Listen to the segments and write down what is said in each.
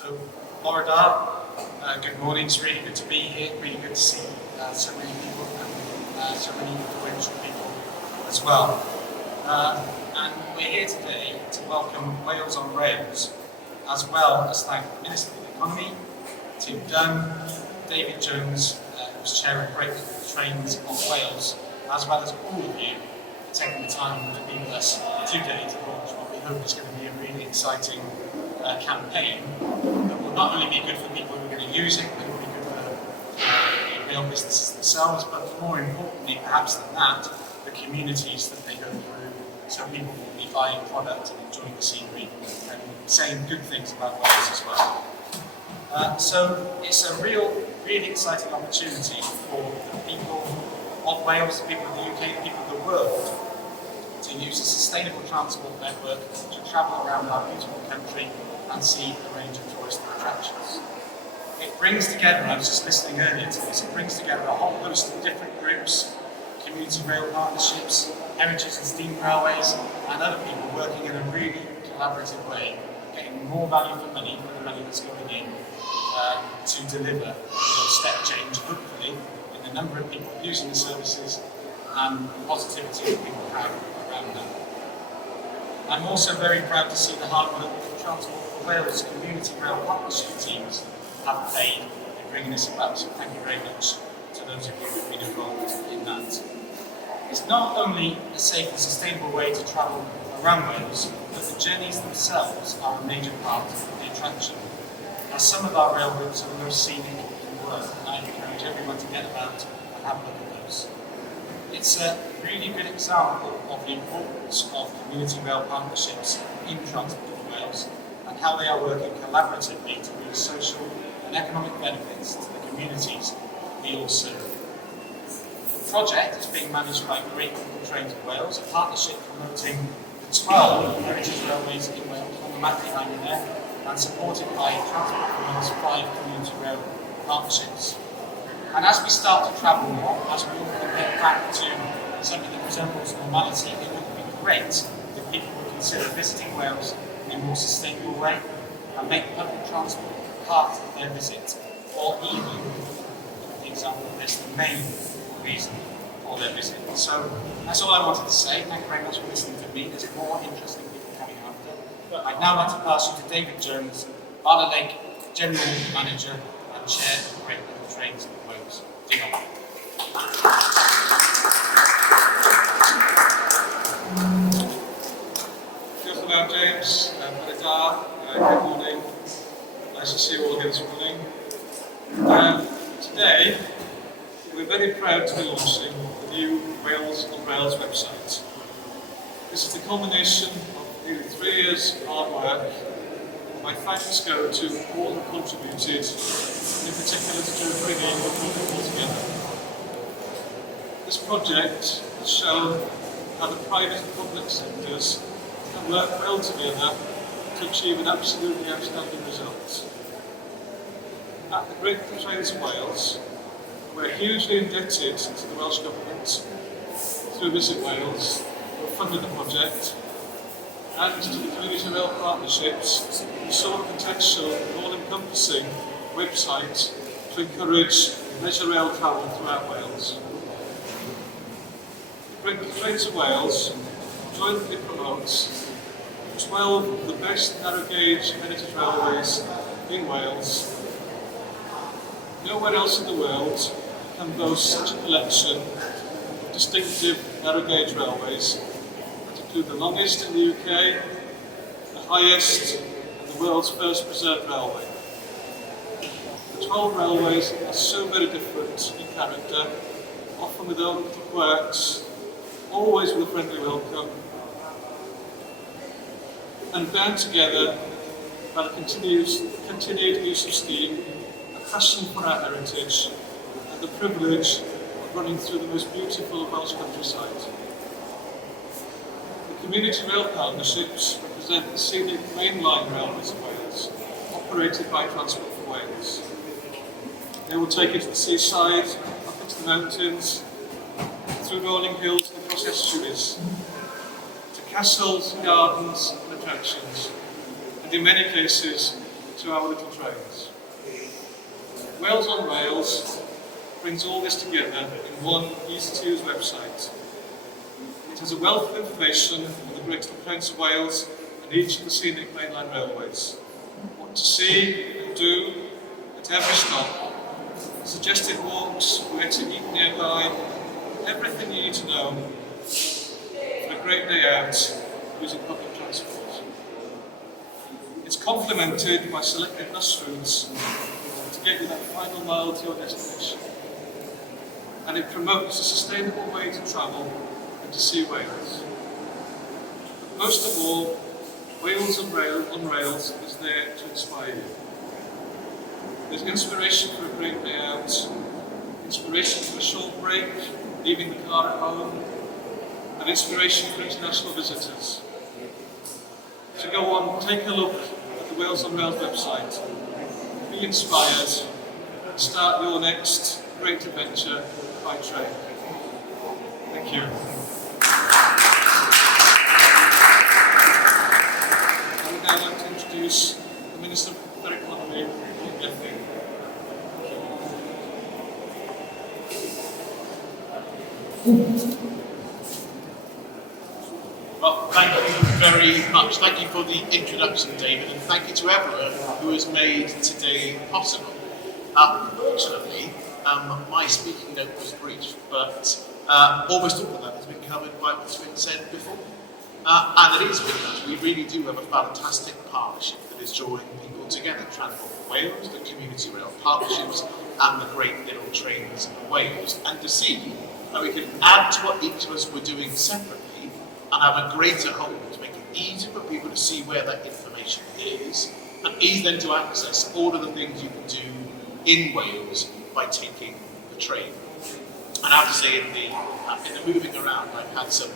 So, Laura, good morning. It's really good to be here. Really good to see so many people and so many influential people as well. And we're here today to welcome Wales on Rails, as well as thank the Minister for the Economy, Tim Dunn, David Jones, who's Chair of Break Trains of Wales, as well as all of you for taking the time to be with us today to launch what we hope is going to be a really exciting campaign that will not only be good for people who are going to use it, but will be good for rail businesses themselves, but more importantly, perhaps than that, the communities that they go through, so people will be buying product and enjoying the scenery and saying good things about Wales as well. So it's a really exciting opportunity for the people of Wales, the people of the UK, the people of the world, to use a sustainable transport network to travel around our beautiful country and see a range of tourist attractions. It brings together, I was just listening earlier to this, it brings together a whole host of different groups, community rail partnerships, heritage and steam railways, and other people working in a really collaborative way, getting more value for money that's going in, to deliver a step change, hopefully, in the number of people using the services and the positivity that people have around them. I'm also very proud to see the hard work that the Transport for Wales community rail partnership teams have played in bringing this about, so thank you very much to those of you who have been involved in that. It's not only a safe and sustainable way to travel around Wales, but the journeys themselves are a major part of the attraction. Now, some of our rail routes are the most scenic in the world, and I encourage everyone to get about and have a look at those. It's a really good example of the importance of community rail partnerships in Transport for Wales and how they are working collaboratively to bring social and economic benefits to the communities we all serve. The project is being managed by Great Trains of Wales, a partnership promoting the 12 heritage railways in Wales on the map behind you there, and supported by Transport for Wales' 5 community rail partnerships. And as we start to travel more, as we all get back to something that resembles normality, it would be great if people would consider visiting Wales in a more sustainable way and make public transport part of their visit, or even, for the example of this, the main reason for their visit. So that's all I wanted to say. Thank you very much for listening to me. There's more interesting people coming after. I'd now like to pass you to David Jones, Bala General Manager and Chair of Great Trains of Wales. Dig on. Good afternoon, James. Good morning. Nice to see you all here this morning. Today, we're very proud to be launching the new Wales on Rails website. This is the culmination of nearly 3 years of hard work. My thanks go to all who contributed, in particular to bringing the people together. This project has shown how the private and public sectors can work well together to achieve an absolutely outstanding result. At the Great Trains of Wales, we're hugely indebted to the Welsh Government through Visit Wales, who funded the project, and to the community rail partnerships who saw potential in an all-encompassing website to encourage leisure rail travel throughout Wales. The Great Trains of Wales jointly promotes 12 of the best narrow gauge heritage railways in Wales. Nowhere else in the world can boast such a collection of distinctive narrow gauge railways that include the longest in the UK, the highest, and the world's first preserved railway. The 12 railways are so very different in character, often with their own little quirks, always with a friendly welcome, and bound together by the continued use of steam, a passion for our heritage, and the privilege of running through the most beautiful Welsh countryside. The community rail partnerships represent the scenic mainline railways of Wales, operated by Transport for Wales. They will take you to the seaside, up into the mountains, through rolling hills and across estuaries, to castles, gardens and attractions, and in many cases to our little trains. Wales on Rails brings all this together in one easy-to-use website. It has a wealth of information on the great little Prince of Wales and each of the scenic mainline railways. What to see and do at every stop, suggested walks, where to eat nearby, everything you need to know for a great day out using public transport. It's complemented by selected bus routes to get you that final mile to your destination. And it promotes a sustainable way to travel and to see Wales. But most of all, Wales on Rails is there to inspire you. There's inspiration for a great day out, inspiration for a short break, leaving the car at home, and inspiration for international visitors. So go on, take a look at the Wales on Rails website, be inspired, and start your next great adventure by train. Thank you. I would now like to introduce the Minister for Economy, Vaughan Gething. Well, thank you very much. Thank you for the introduction, David, and thank you to everyone who has made today possible. Fortunately, my speaking note was brief, but almost all of that has been covered by what's been said before. And it is because we really do have a fantastic partnership that is drawing people together. Transport for Wales, the community rail partnerships, and the great little trains of Wales. And to see how we can add to what each of us were doing separately and have a greater whole to make it easier for people to see where that information is, and easy then to access all of the things you can do in Wales by taking the train. And I have to say, in the moving around, I've had some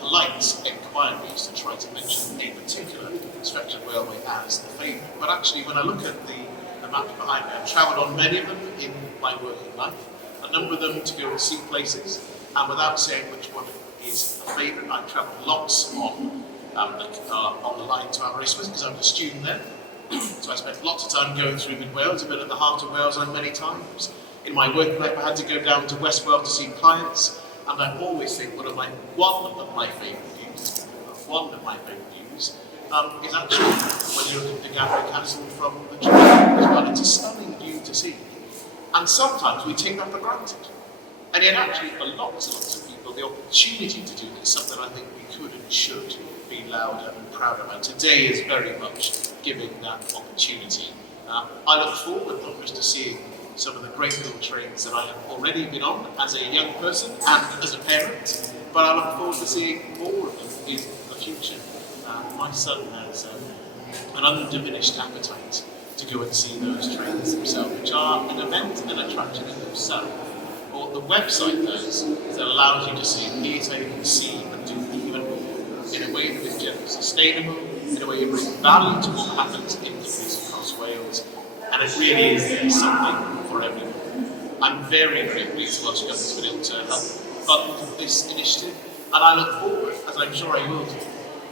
polite inquiries to try to mention a particular stretch of railway as the favourite. But actually, when I look at the map behind me, I've travelled on many of them in my working life, a number of them to go and see places, and without saying which one is a favourite, I've travelled lots on the line to Aberystwyth because I was a student there. So I spent lots of time going through mid Wales. I've been at the heart of Wales on many times. In my working life, I had to go down to West Wales to see clients, and I always think one of my favourite views is actually when you look at the Galloway Castle from the train as well. It's a stunning view to see, and sometimes we take that for granted. And yet actually for lots and lots of people, the opportunity to do this is something I think we could and should be louder and prouder about. Today is very much giving that opportunity. I look forward not just to seeing some of the great little trains that I have already been on as a young person and as a parent, but I look forward to seeing more of them in the future. My son has an undiminished appetite to go and see those trains themselves, which are an event and attraction in themselves. What the website does is it allows you to see, here's how you can see and do even more in a way that is generally sustainable, in a way that brings value to what happens in communities across Wales, and it really is something for everyone. I'm very, very pleased the Welsh Government's been able to help fund this initiative, and I look forward, as I'm sure I will do,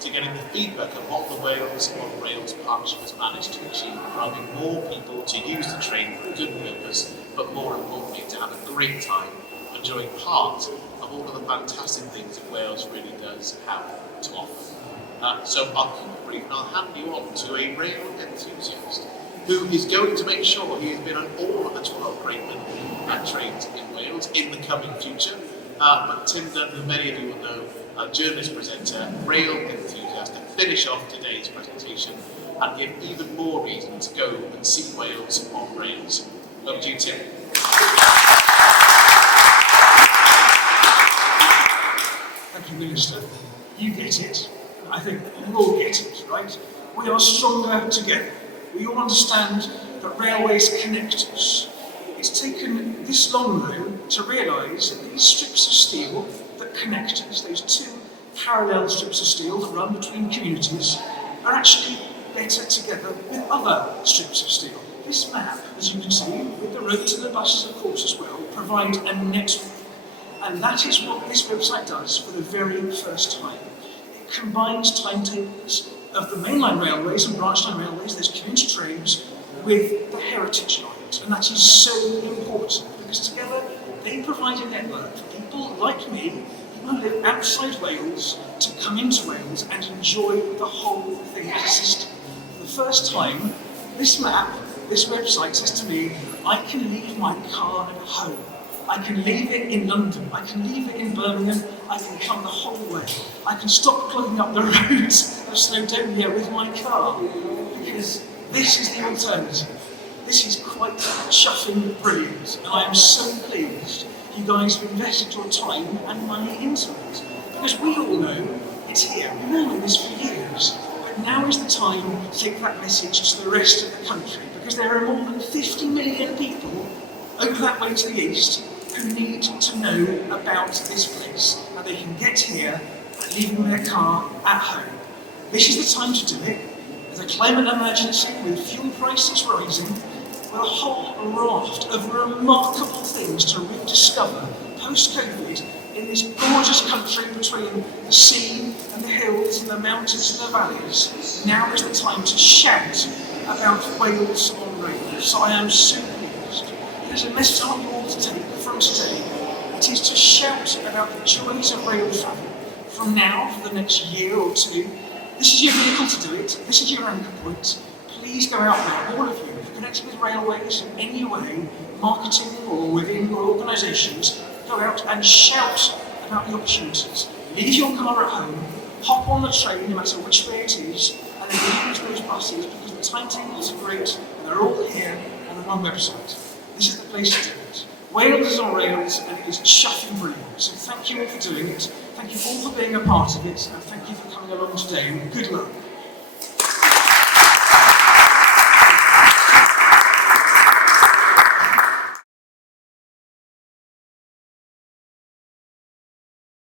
to getting the feedback of what the Wales on Rails partnership has managed to achieve, driving more people to use the train for a good purpose, but more importantly to have a great time enjoying part of all of the fantastic things that Wales really does have to offer. So I'll keep it brief and I'll hand you on to a rail enthusiast who is going to make sure he has been on all of the 12 great little trains in Wales in the coming future. But Tim Dunn, who many of you will know, a journalist presenter, rail enthusiast, to finish off today's presentation and give even more reason to go and see Wales on Rails. Over to you, Tim. Thank you, Minister. You get it. I think you all get it, right? We are stronger together. We all understand that railways connect us. It's taken this long, though, to realise that these strips of steel that connect us, those two parallel strips of steel that run between communities, are actually better together with other strips of steel. This map, as you can see, with the roads and the buses, of course, as well, provide a network. And that is what this website does for the very first time. It combines timetables, of the mainline railways and branch line railways, there's community trains with the heritage lines, and that is so important because together they provide a network for people like me, people who live outside Wales, to come into Wales and enjoy the whole thing as a system. For the first time, this map, this website says to me, I can leave my car at home. I can leave it in London, I can leave it in Birmingham, I can come the whole way. I can stop clogging up the roads of Snowdonia with my car, because this is the alternative. This is quite chuffing brilliant, and I am so pleased you guys have invested your time and money into it. Because we all know it's here, we've all known this for years, but now is the time to take that message to the rest of the country, because there are more than 50 million people over that way to the east who need to know about this place, and they can get here by leaving their car at home. This is the time to do it. There's a climate emergency with fuel prices rising, with a whole raft of remarkable things to rediscover post-COVID in this gorgeous country between the sea and the hills and the mountains and the valleys. Now is the time to shout about Wales on rail. So I am so pleased. There's a message I want you all to take from today. It is to shout about the joys of rail travel from now for the next year or two. This is your vehicle to do it. This is your anchor point. Please go out there, all of you, if you're connected with railways in any way, marketing or within your organisations, go out and shout about the opportunities. Leave your car at home, hop on the train, no matter which way it is, and then use those buses because the timetables are great and they're all here on the one website. This is the place to do it. Wales is on rails and it is chuffing brilliant. So thank you all for doing it. Thank you all for being a part of it, and thank you for coming along today. Good luck.